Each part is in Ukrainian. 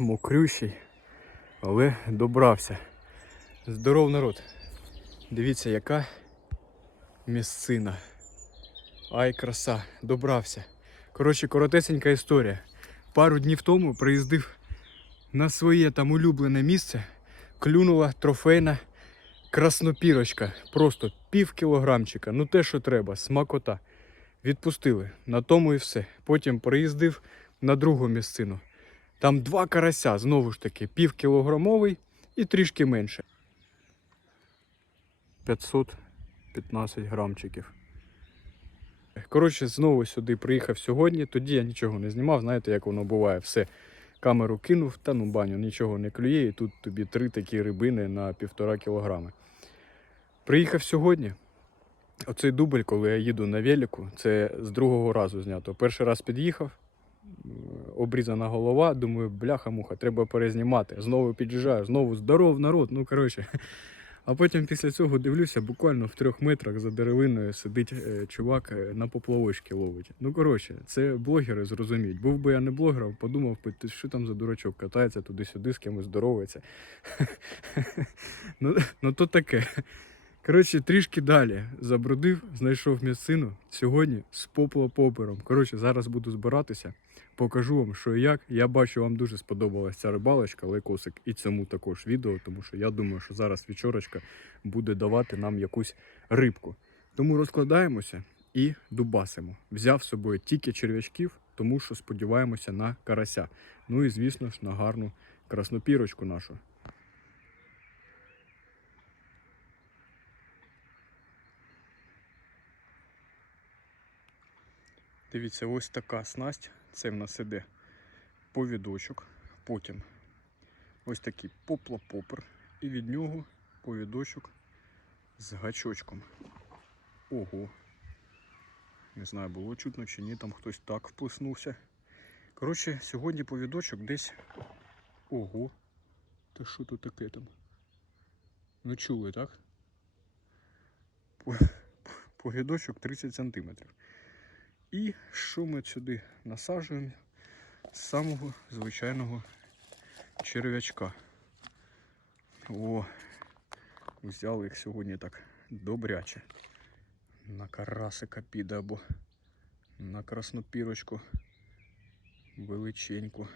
мокрющий, але добрався. Здоров народ. Дивіться, яка місцина. Ай, краса, добрався. Коротше, коротесенька історія. Пару днів тому приїздив на своє там улюблене місце, клюнула трофейна краснопірочка. Просто пів кілограмчика. Ну те, що треба, смакота. Відпустили. На тому і все. Потім приїздив на другу місцину. Там два карася, знову ж таки, півкілограмовий і трішки менше. 515 грамчиків. Коротше, знову сюди приїхав сьогодні. Тоді я нічого не знімав. Знаєте, як воно буває, все. Камеру кинув, та ну баню, нічого не клює, і тут тобі три такі рибини на півтора кілограми. Приїхав сьогодні. Оцей дубль, коли я їду на велику, це з другого разу знято. Перший раз під'їхав, обрізана голова, думаю, бляха-муха, треба перезнімати. Знову під'їжджаю, знову здоров народ. Ну коротше. А потім після цього дивлюся, буквально в трьох метрах за деревиною сидить е, чувак е, на поплавочки ловить. Ну коротше, це блогери зрозуміють. Був би я не блогером, подумав би, що там за дурачок катається туди-сюди, з кимось здоровається. ну, ну то таке. Коротше, трішки далі забрудив, знайшов місцину сьогодні з поплопопером. Коротше, зараз буду збиратися, покажу вам, що і як. Я бачу, вам дуже сподобалася ця рибалочка, лайкосик, і цьому також відео, тому що я думаю, що зараз вечорочка буде давати нам якусь рибку. Тому розкладаємося і дубасимо. Взяв з собою тільки черв'ячків, тому що сподіваємося на карася. Ну і звісно ж на гарну краснопірочку нашу. Дивіться, ось така снасть. Це в нас іде повідочок. Потім ось такий поплапопер. І від нього повідочок з гачочком. Ого. Не знаю, було чутно чи ні, там хтось так вплеснувся. Коротше, сьогодні повідочок десь. Ого. Та що тут таке там? Ну чули, так? По- Повідочок 30 сантиметрів. І що ми сюди насаджуємо? З самого звичайного черв'ячка. О, взяли їх сьогодні так добряче. На карасика піде або на краснопірочку величеньку.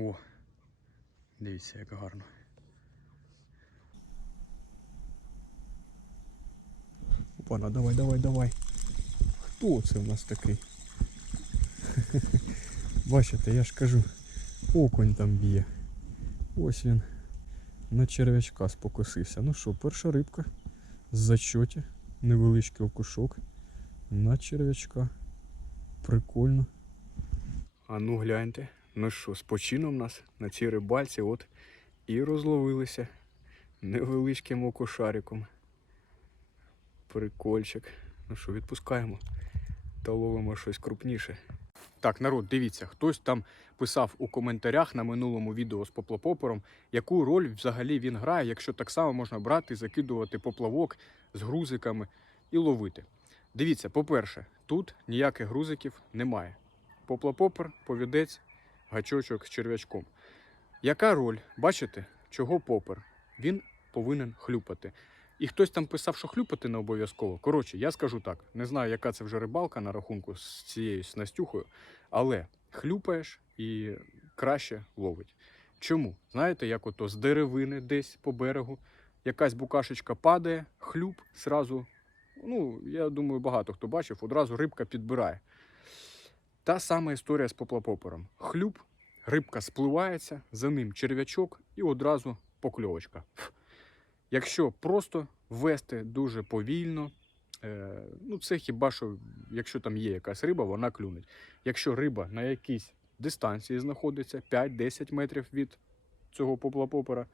О, дивіться, як гарно. Опана, давай, давай, давай. Хто це в нас такий? Бачите, я ж кажу, окунь там б'є. Ось він на черв'ячка спокусився. Ну що, перша рибка з зачоті, невеличкий окушок на черв'ячка. Прикольно. А ну гляньте. Ну що, з почином нас на цій рибальці от і розловилися невеличким окошариком. Прикольчик. Ну що, відпускаємо та ловимо щось крупніше. Так, народ, дивіться, хтось там писав у коментарях на минулому відео з поплопопером, яку роль взагалі він грає, якщо так само можна брати, закидувати поплавок з грузиками і ловити. Дивіться, по-перше, тут ніяких грузиків немає. Поплопопер, повідець, гачочок з черв'ячком. Яка роль? Бачите, чого попер? Він повинен хлюпати. І хтось там писав, що хлюпати не обов'язково. Коротше, я скажу так: не знаю, яка це вже рибалка на рахунку з цією снастюхою, але хлюпаєш і краще ловить. Чому? Знаєте, як ото з деревини десь по берегу, якась букашечка падає, хлюп, зразу, ну, я думаю, багато хто бачив, одразу рибка підбирає. Та сама історія з поплапопером. Хлюп, рибка спливається, за ним черв'ячок і одразу покльовочка. Якщо просто вести дуже повільно, е, ну це хіба що, якщо там є якась риба, вона клюнеть. Якщо риба на якійсь дистанції знаходиться 5-10 метрів від цього поплапопера,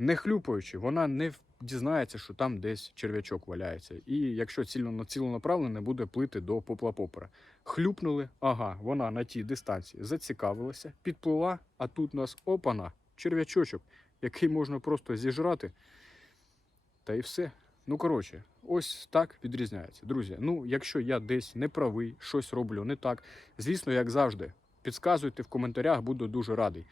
не хлюпаючи, вона не дізнається, що там десь черв'ячок валяється. І якщо цільно ціленаправлено, буде плити до поплапопера. Хлюпнули, ага, вона на тій дистанції зацікавилася, підплила, а тут у нас опана, черв'ячочок, який можна просто зіжрати. Та і все. Ну, коротше, ось так відрізняється. Друзі, ну, якщо я десь не правий, щось роблю не так, звісно, як завжди, підказуйте в коментарях, буду дуже радий.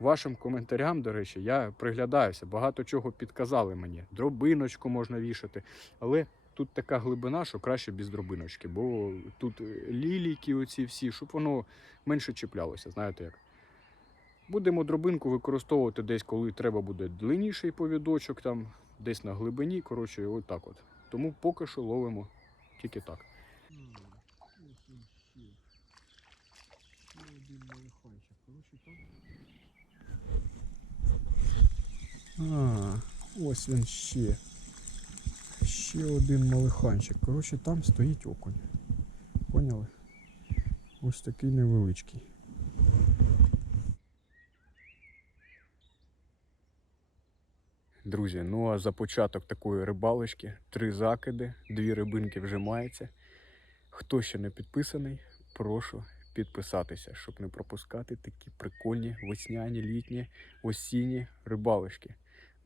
Вашим коментарям, до речі, я приглядаюся, багато чого підказали мені. Дробиночку можна вішати, але тут така глибина, що краще без дробиночки, бо тут е, лілійки оці всі, щоб воно менше чіплялося, знаєте як. Будемо дробинку використовувати десь, коли треба буде длинніший повідочок, там, десь на глибині, коротше, от так от. Тому поки що ловимо тільки так. А, ось він ще. Ще один малиханчик. Коротше, там стоїть окунь. Поняли? Ось такий невеличкий. Друзі, ну а за початок такої рибалочки три закиди, дві рибинки вже мається. Хто ще не підписаний, прошу підписатися, щоб не пропускати такі прикольні весняні, літні, осінні рибалочки.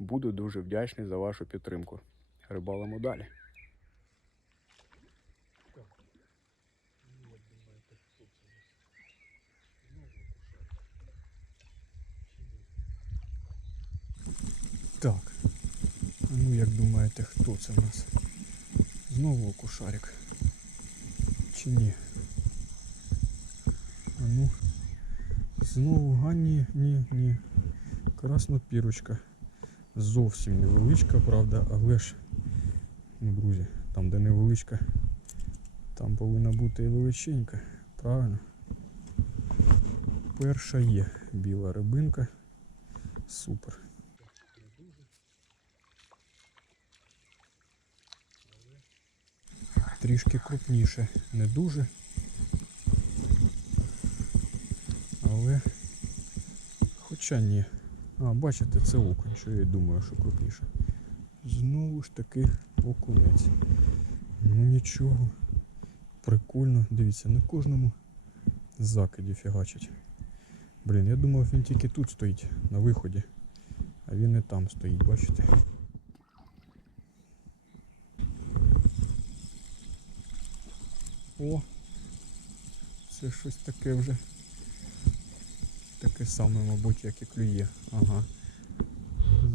Буду дуже вдячний за вашу підтримку. Рибалимо далі. Так. А ну як думаєте, хто це в нас? Знову окушарик. Чи ні? А ну. Знову, а ні, ні, ні. Краснопірочка. Зовсім невеличка, правда, але ж, ну, друзі, там де невеличка, там повинна бути і величенька. Правильно? Перша є біла рибинка. Супер. Трішки крупніше, не дуже. Але хоча ні. А, бачите, це окунь, що я думаю, що крупніше. Знову ж таки окунець. Ну нічого. Прикольно. Дивіться, на кожному закиді фігачить. Блін, я думав, він тільки тут стоїть, на виході. А він не там стоїть, бачите? О! Це щось таке вже. Таке саме, мабуть, як і клює. Ага.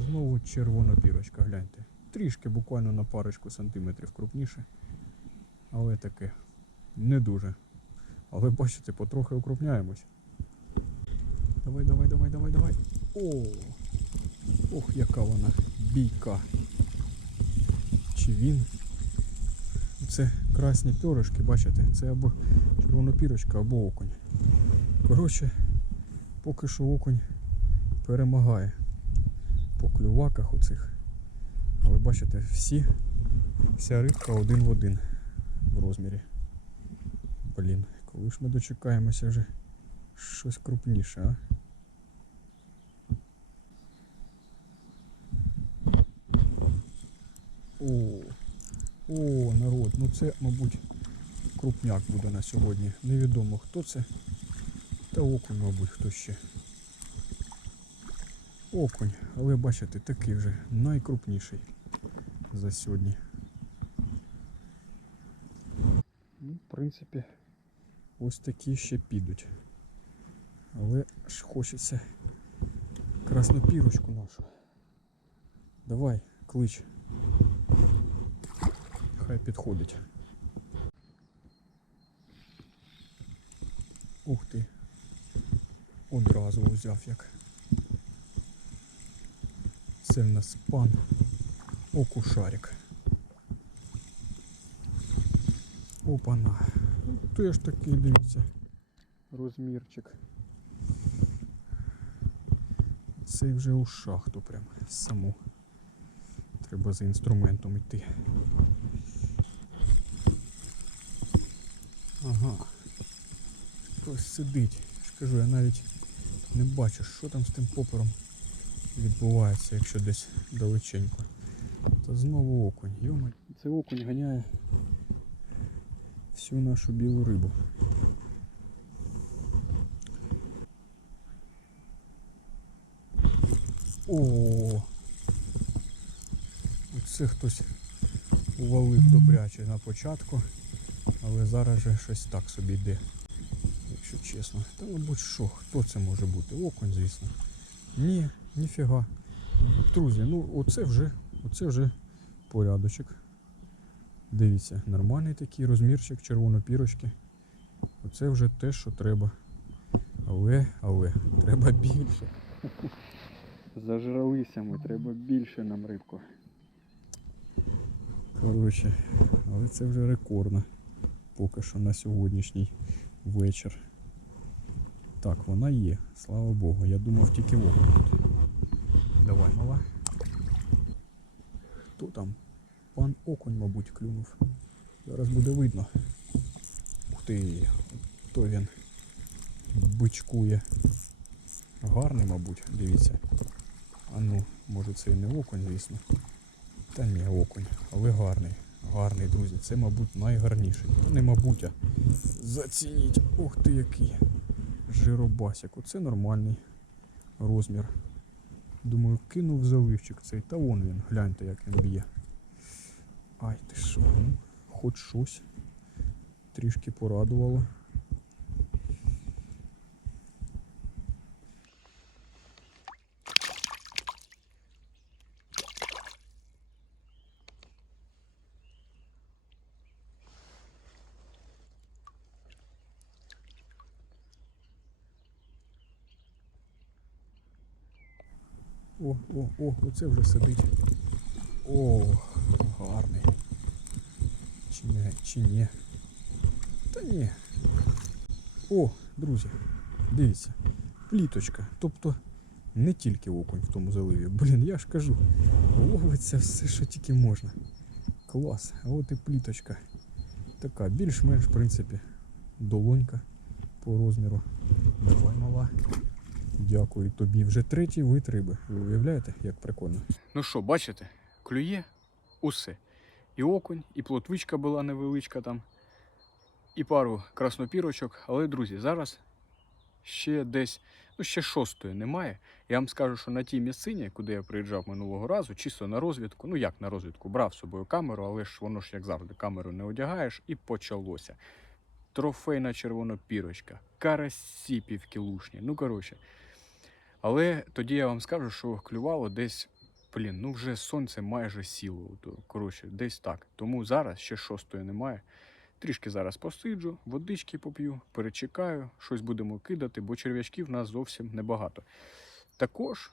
Знову червона пірочка, гляньте. Трішки буквально на парочку сантиметрів крупніше. Але таке. Не дуже. Але бачите, потрохи укрупняємось. Давай, давай, давай, давай, давай. О! Ох, яка вона бійка. Чи він? Це красні пьоришки, бачите? Це або червонопірочка, або окунь. Коротше, поки що окунь перемагає по клюваках оцих. Але бачите, всі, вся рибка один в один в розмірі. Блін, коли ж ми дочекаємося вже щось крупніше, а? О, о, народ, ну це, мабуть, крупняк буде на сьогодні. Невідомо хто це. Та окунь, мабуть, хто ще. Окунь, але бачите, такий вже найкрупніший за сьогодні. Ну, в принципі, ось такі ще підуть. Але ж хочеться краснопірочку нашу. Давай, клич. Хай підходить. Ух ти. Одразу взяв як. Це в нас пан окушарик. Опана. Теж такий, дивіться, розмірчик. Цей вже у шахту прям саму. Треба за інструментом йти. Ага. Хтось сидить. Я ж кажу, я навіть не бачу, що там з тим попором відбувається, якщо десь далеченько. Та знову окунь. Йома, це окунь ганяє всю нашу білу рибу. О! Оце хтось увалив добряче на початку, але зараз же щось так собі йде. Якщо чесно. Та мабуть що, хто це може бути? Окунь, звісно. Ні, ніфіга. Друзі, ну оце вже, оце вже порядочок. Дивіться, нормальний такий розмірчик червонопірочки. Оце вже те, що треба. Але, але, треба більше. Зажралися ми, треба більше нам рибку. Коротше, але це вже рекордно. Поки що на сьогоднішній вечір. Так, вона є, слава Богу. Я думав тільки окунь. Давай, мала. Хто там? Пан окунь, мабуть, клюнув. Зараз буде видно. Ух ти, то він бичкує. Гарний, мабуть, дивіться. А ну, може це і не окунь, звісно. Та ні, окунь, але гарний. Гарний, друзі. Це, мабуть, найгарніший. Та не мабуть, а зацініть. Ух ти який. Жиробасик. Це нормальний розмір. Думаю, кинув заливчик цей. Та вон він, гляньте, як він б'є. Ай ти що, ну, хоч щось. Трішки порадувало. О, о, о, оце вже сидить. О, гарний. Чи не, чи ні? Та ні. О, друзі, дивіться, пліточка. Тобто не тільки окунь в тому заливі. Блін, я ж кажу, ловиться все, що тільки можна. Клас. А от і пліточка. Така, більш-менш, в принципі, долонька по розміру. Давай, мала. Дякую тобі. Вже третій вид риби. Ви уявляєте, як прикольно? Ну що, бачите, клює усе. І окунь, і плотвичка була невеличка там, і пару краснопірочок. Але, друзі, зараз ще десь, ну ще шостої немає. Я вам скажу, що на тій місцині, куди я приїжджав минулого разу, чисто на розвідку, ну як на розвідку, брав з собою камеру, але ж воно ж як завжди, камеру не одягаєш, і почалося. Трофейна червонопірочка, карасі півкілушні, ну коротше. Але тоді я вам скажу, що клювало десь, блін, ну вже сонце майже сіло. Коротше, десь так. Тому зараз ще шостої немає. Трішки зараз посиджу, водички поп'ю, перечекаю, щось будемо кидати, бо черв'ячків в нас зовсім небагато. Також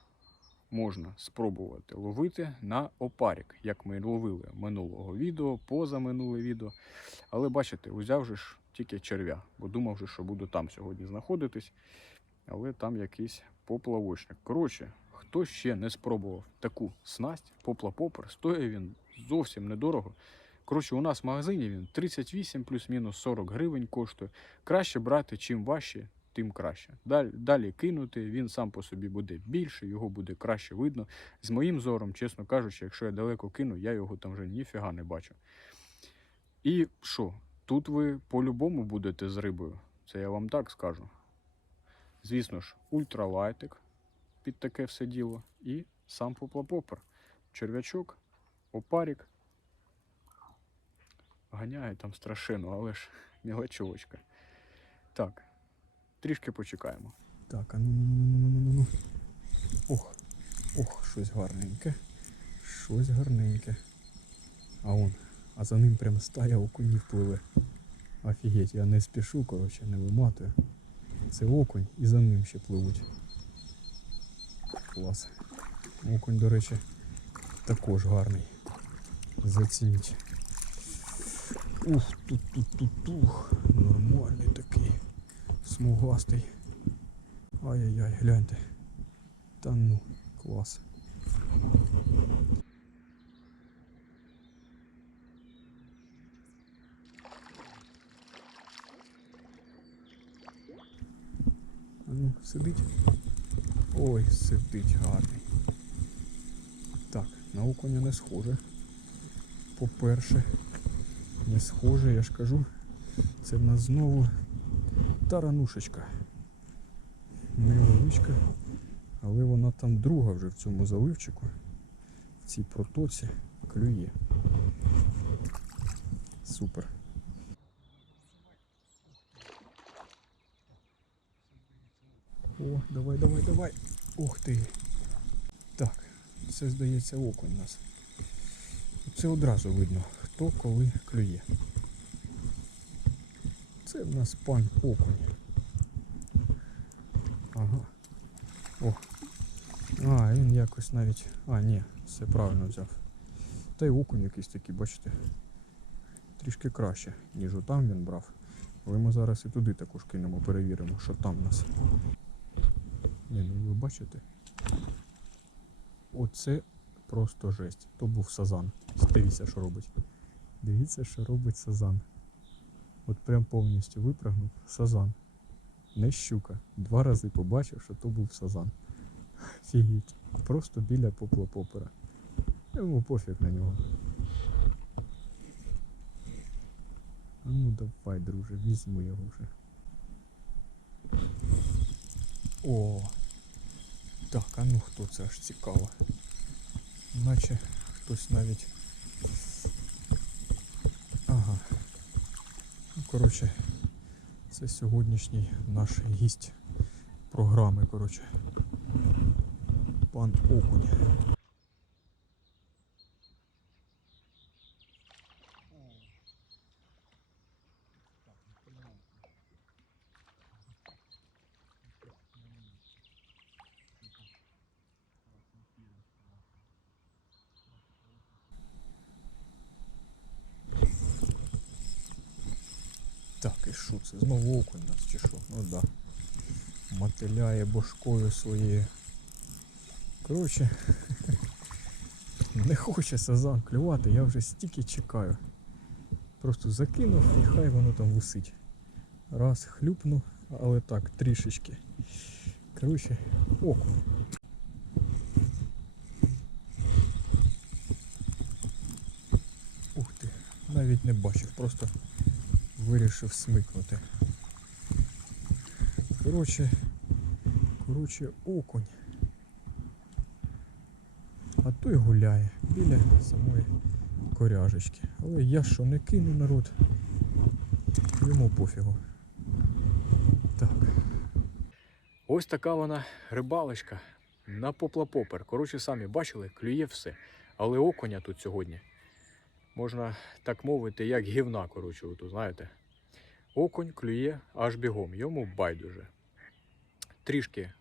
можна спробувати ловити на опарік, як ми ловили минулого відео, позаминуле відео. Але бачите, узяв же ж тільки черв'я, бо думав, же, що буду там сьогодні знаходитись. Але там якийсь поплавочник. Коротше, хто ще не спробував таку снасть, попла-попер, стоїть він зовсім недорого. Коротше, у нас в магазині він 38 плюс-мінус 40 гривень коштує. Краще брати, чим важче, тим краще. Далі, далі кинути, він сам по собі буде більше, його буде краще видно. З моїм зором, чесно кажучи, якщо я далеко кину, я його там вже ніфіга не бачу. І що? Тут ви по-любому будете з рибою. Це я вам так скажу. Звісно ж, ультралайтик під таке все діло. І сам поплапопер. Черв'ячок, опарік. Ганяє там страшенно, але ж мілочовочка. Так, трішки почекаємо. Так, а ну ну ну ну ну ну ну. Ох, ох, щось гарненьке. Щось гарненьке. А он, а за ним прям стая окунів пливе. Офігеть, я не спішу, коротше, не виматую. Це окунь і за ним ще пливуть. Клас. Окунь, до речі, також гарний. Зацініть. Ух, тут тут тут тух. Нормальний такий. Смугастий. Ай-яй-яй, гляньте. Та ну, клас. А ну, сидить. Ой, сидить гарний. Так, на окуня не схоже. По-перше, не схоже, я ж кажу. Це в нас знову таранушечка. Невеличка, але вона там друга вже в цьому заливчику, в цій протоці клює. Супер. О, давай, давай, давай. Ух ти. Так, це здається окунь у нас. Це одразу видно, хто коли клює. Це в нас пан окунь. Ага. О. А, він якось навіть. А, ні, все правильно взяв. Та й окунь якийсь такий, бачите. Трішки краще, ніж отам він брав. Але ми зараз і туди також кинемо, перевіримо, що там у нас. Ні, ну ви бачите? Оце просто жесть. То був сазан. Дивіться, що робить. Дивіться, що робить сазан. От прям повністю випрыгнув сазан. Не щука. Два рази побачив, що то був сазан. Фігіть. Просто біля поплопопера. Йому пофіг на нього. А ну давай, друже, візьму його вже. О! Так, а ну хто це аж цікаво. Наче хтось навіть. Ага. Ну, коротше, це сьогоднішній наш гість програми, коротше. Пан Окунь. Так, і що це? Знову окунь нас чи що? Ну да. Мотиляє бошкою своєю. Коротше, не хоче сазан клювати, я вже стільки чекаю. Просто закинув і хай воно там висить. Раз, хлюпну, але так, трішечки. Коротше, окунь. Ух ти, навіть не бачив, просто вирішив смикнути. Коротше, коротше, окунь. А той гуляє біля самої коряжечки. Але я що не кину народ, йому пофігу. Так. Ось така вона рибалочка на поплапопер. Коротше, самі бачили, клює все. Але окуня тут сьогодні можна так мовити, як гівна, коротше, отут, знаєте. Окунь клює аж бігом, йому байдуже. Трішки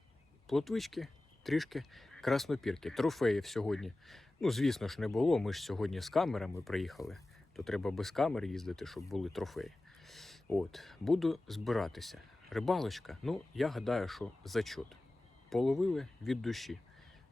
плотвички, трішки краснопірки. Трофеїв сьогодні. Ну, звісно ж, не було. Ми ж сьогодні з камерами приїхали, то треба без камер їздити, щоб були трофеї. От, буду збиратися. Рибалочка, ну, я гадаю, що зачот. Половили від душі.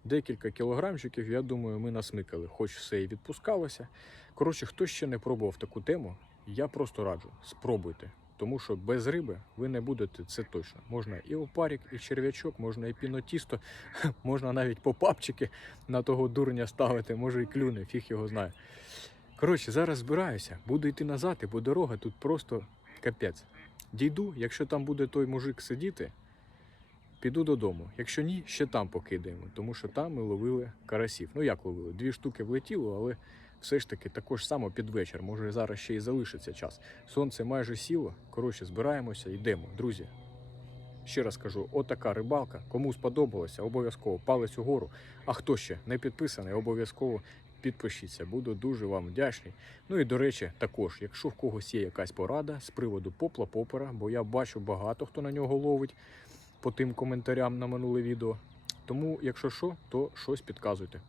Декілька кілограмчиків, я думаю, ми насмикали, хоч все і відпускалося. Коротше, хто ще не пробував таку тему, я просто раджу, спробуйте. Тому що без риби ви не будете, це точно. Можна і опарік, і черв'ячок, можна і пінотісто, можна навіть попапчики на того дурня ставити, може і клюне, фіг його знає. Коротше, зараз збираюся, буду йти назад, бо дорога тут просто капець. Дійду, якщо там буде той мужик сидіти, піду додому. Якщо ні, ще там покидаємо, тому що там ми ловили карасів. Ну як ловили? Дві штуки влетіло, але все ж таки також само під вечір. Може зараз ще й залишиться час. Сонце майже сіло. Коротше, збираємося, йдемо, друзі. Ще раз кажу, отака рибалка. Кому сподобалося, обов'язково палець угору. А хто ще не підписаний, обов'язково підпишіться. Буду дуже вам вдячний. Ну і до речі, також, якщо в когось є якась порада з приводу попла попера, бо я бачу багато хто на нього ловить по тим коментарям на минуле відео. Тому, якщо що, то щось підказуйте.